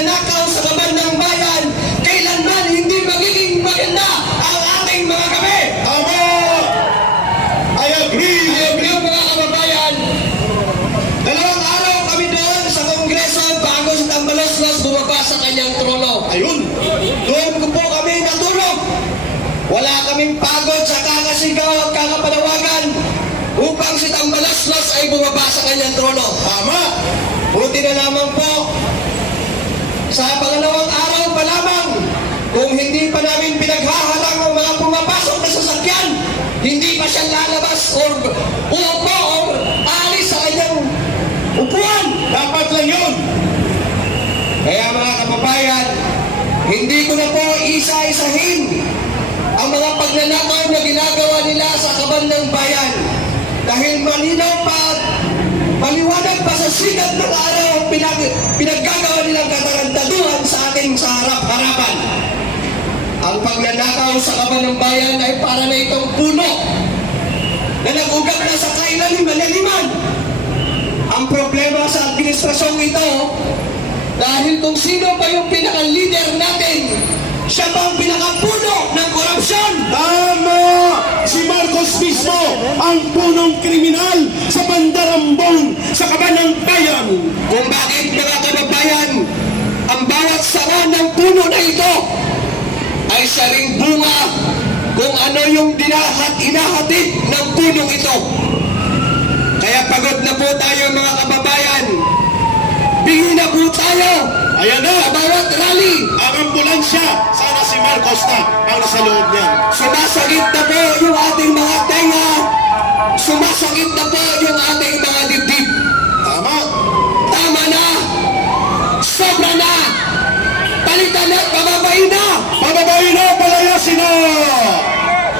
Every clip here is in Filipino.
pagnanakaw sa kaban ng bayan, kailanman hindi magiging maganda ang ating mga gabi. Tama! I agree! I agree mga kababayan. 2 araw kami doon sa Kongreso bago si Tambaloslos bumaba sa kanyang trono. Ayun! Doon ko po kami natulog. Wala kaming pagod sa kakasigaw at kakapanawagan upang si Tambaloslos ay bumaba sa kanyang trono. Tama! Buti na lamang po, sa pangalawang araw pa lamang, kung hindi pa namin pinaghaharang ang mga pumapasok na sasakyan, hindi pa siya lalabas or uupo or aalis sa kanyang upuan. Dapat lang yun! Kaya mga kababayan, hindi ko na po isa-isahin ang mga pagnanakaw na ginagawa nila sa kaban ng bayan. Dahil malinaw pa, maliwanag pa sa sikat ng araw ang pinaggagawa nilang katarantaduhan sa ating sa harap-harapan. Ang pagnanakaw sa kaban ng bayan ay para na itong puno na nag-ugat na sa kailalim na laliman. Ang problema sa administrasyong ito, dahil kung sino pa yung pinaka-leader natin, siya ba ang pinaka-puno ng korupsyon? Tama! Si Marcos mismo ang punong kriminal sa Bandarambong sa kaban ng bayan. Kung bakit mga kababayan, ang bawat sanga ng puno na ito ay saring bunga kung ano yung inahatid ng punong ito. Kaya pagod na po tayo mga kababayan. Bingi na po tayo. Ayan na! Sa bawat rally. Ang ambulansya, sana si Marcos na ang nasa loob niyan. Sumasakit na po yung ating mga tenga. Sumasakit na po yung ating mga dibdib. Tama! Tama na. Sobra na. Palitan na. Pababain na. Pababayin na! Palayasin na!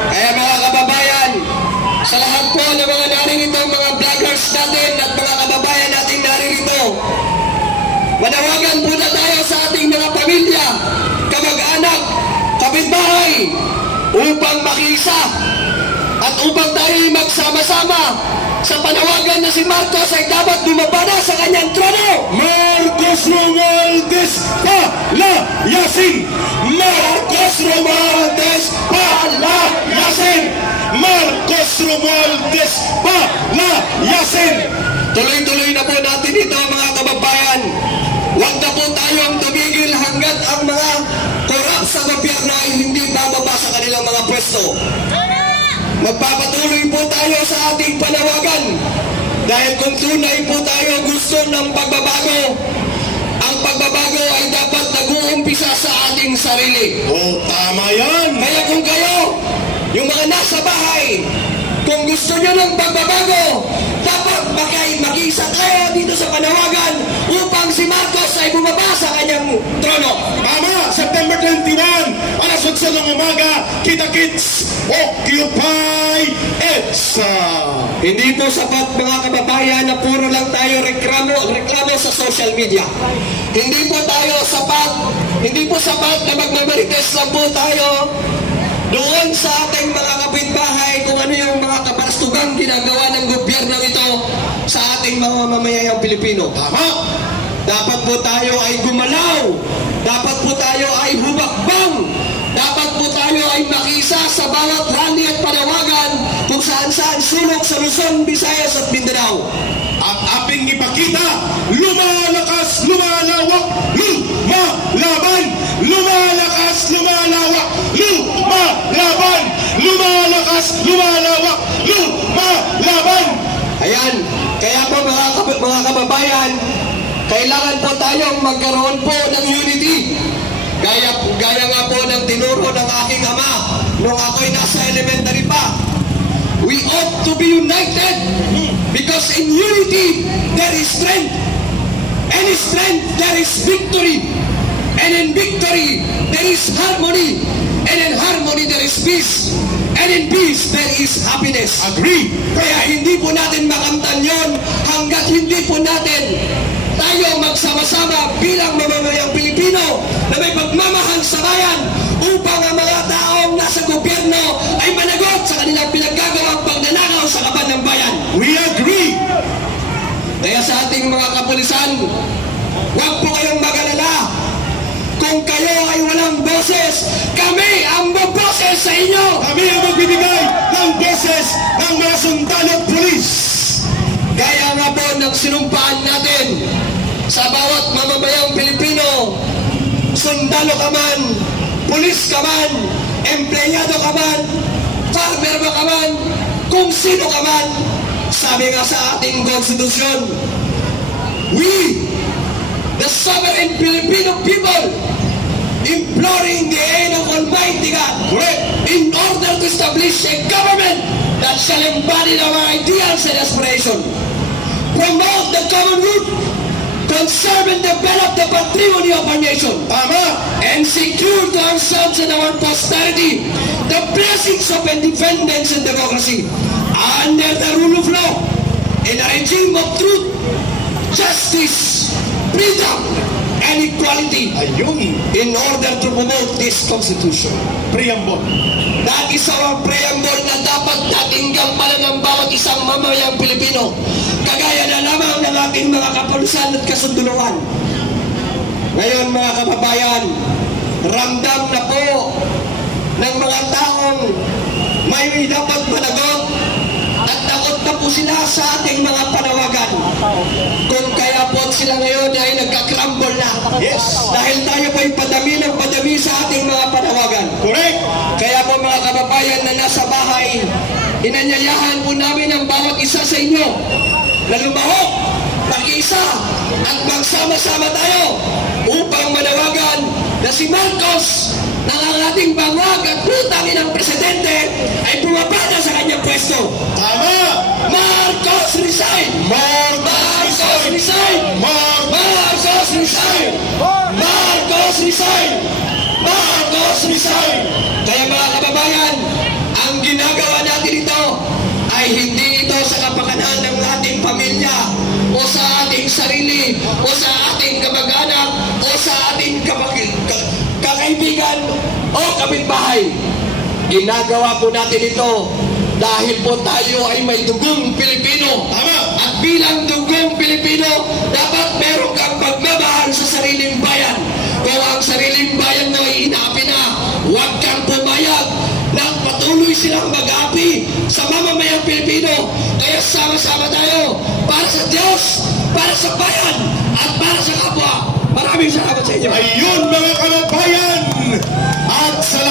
Kaya mga kababayan, sa lahat po ng mga naririto, mga vloggers natin at mga kababayan natin naririto, manawagan po na tayo sa ating mga pamilya, kamag-anak, kapitbahay, upang makiisa at upang tayo magsama-sama sa panawagan na si Marcos ay dapat bumaba na sa kanyang trono. Marcos Romualdez palayasin! Marcos Romualdez palayasin! Marcos Romualdez palayasin! Tuloy-tuloy na po natin ito mga kababayan. Huwag na po tayong tumigil hanggat ang mga korap sa gobyerno ay hindi bababa sa kanilang mga pwesto. Magpapatuloy po tayo sa ating panawagan dahil kung tunay po tayo gusto ng pagbabago, ang pagbabago ay dapat nag-uumpisa sa ating sarili. Oh, tama yan! Kaya kung kayo, yung mga nasa bahay, kung gusto nyo ng pagbabago, dapat mag-isa kayo dito sa panawagan upang si Marcos ay bumaba sa kanyang trono. Tama! September 21, alas 8 ng umaga, kita-kits, Occupy EDSA! Hindi po sapat mga kababayan na puro lang tayo reklamo sa social media. Hindi po sapat na magmamarites lang po tayo doon sa ating mga kapitbahay kung ano yung mga kabastugang ginagawa ng gobyerno ito sa ating mga mamamayang Pilipino. Tama! Dapat po tayo ay gumalaw. Dapat po tayo ay hubakbang. Dapat po tayo ay makisa sa bawat rally at panawagan kung saan-saan sulok sa Luzon, Visayas at Mindanao. At ating ipakita, lumalakas, lumalawak, lumalaban! Lumalakas, lumalawak, lumalaban! Lumalakas, lumalawak, lumalaban! Ayan, kaya po mga kababayan, kailangan po tayong magkaroon po ng unity. Gaya nga po ng tinuro ng aking ama nung ako'y nasa elementary pa. We ought to be united because in unity there is strength. And in strength there is victory. And in victory there is harmony. And in harmony there is peace. And in peace there is happiness. Agree! Kaya hindi po natin makamtan yon hanggat hindi po natin tayo magsama-sama bilang mamamayang Pilipino na may pagmamahal sa bayan upang ang mga taong nasa gobyerno ay managot sa kanilang pinaggagawang pagnanakaw sa kaban ng bayan. We agree! Kaya sa ating mga kapulisan, huwag po kayong mag-alala boses, kami ang boses sa inyo. Kami ang magbibigay ng boses ng mga sundalo at pulis. Gaya nga po ng sinumpaan natin sa bawat mamamayang Pilipino, sundalo ka man, pulis ka man, empleyado ka man, farmer ba ka man, kung sino ka man, sabi nga sa ating konstitusyon, we, the sovereign Filipino people, imploring the aid of Almighty God, in order to establish a government that shall embody our ideals and aspirations, promote the common good, conserve and develop the patrimony of our nation, and secure to ourselves and our posterity the blessings of independence and democracy under the rule of law in a regime of truth, justice, freedom, and equality. Ayun, In order to promote this Constitution. preamble. That is our preamble na dapat nating gampanan ng bawat isang mamamayang Pilipino. Kagaya na lamang ng ating mga kapulisan at kasunduluan. Ngayon mga kababayan, ramdam na po ng mga taong may dapat managot at takot na po sila sa ating mga panawagan. Kung kaya po sila ngayon ay nagka-crumble na. Yes. Dahil tayo po ay padami sa ating mga panawagan. Correct. Kaya po mga kababayan na nasa bahay, inanyayahan po namin ang bawat isa sa inyo na lumahok, mag-isa at magsama-sama tayo upang manawagan na si Marcos na ang ating bangwag at putangin ng presidente ay bumaba na sa kanyang pwesto. Tama. Marcos resign! Marcos resign! Marcos resign! Marcos resign! Marcos resign! Kaya mga kababayan, ang ginagawa natin ito ay hindi ito sa kapakanan ng ating pamilya o sa ating sarili o sa ating kamag-anak o sa ating kakaibigan o kapitbahay. Ginagawa po natin ito dahil po tayo ay may dugong Pilipino. Tama. At bilang dugong Pilipino, dapat meron kang pagmamahal sa sariling bayan. Kung ang sariling bayan mo ay inapi na, huwag kang pumayag na patuloy silang mag-api sa mamamayang Pilipino. Kaya sama-sama tayo para sa Diyos, para sa bayan, at para sa kapwa. Maraming salamat sa inyo. Ayun mga kababayan. At salamat.